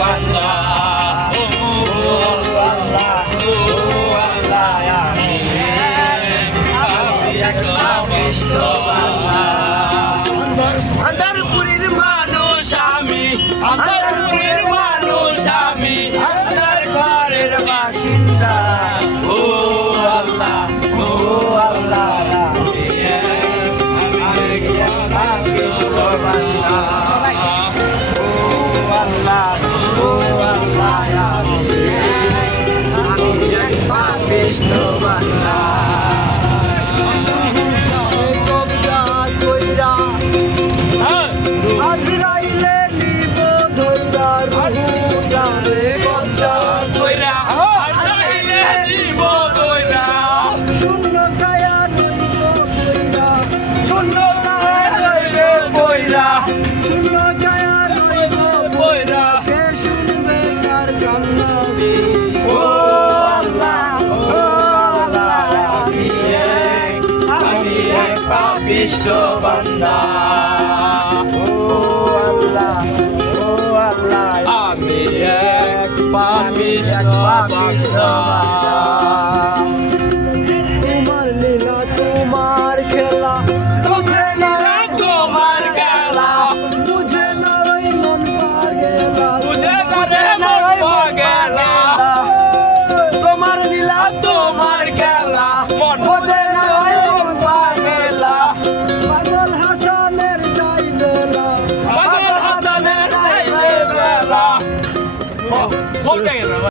বান্দা ও আল্লাহ ও আল্লাহ আমি এক পাপিষ্ঠ বান্দা আন্ধারপুরের মানুষ আমি আন্ধারপুরের মানুষ আমি আন্ধার ঘরের বাসিন্দা ও আল্লাহ ও আল্লাহ আমি এক পাপিষ্ঠ বান্দা ও আল্লাহ ও আল্লাহ আমি এক পাপিষ্ঠ বান্দা পাপিষ্ঠ বান্দা ও আল্লাহ আমি এক পাপিষ্ঠ বান্দা তোমার লীলা তোমার খেলা বুঝে না তোমার খেলা বুঝে না মন পাগেলা বুঝে না মন পাগেলা তোমার লীলা তোমার খেলা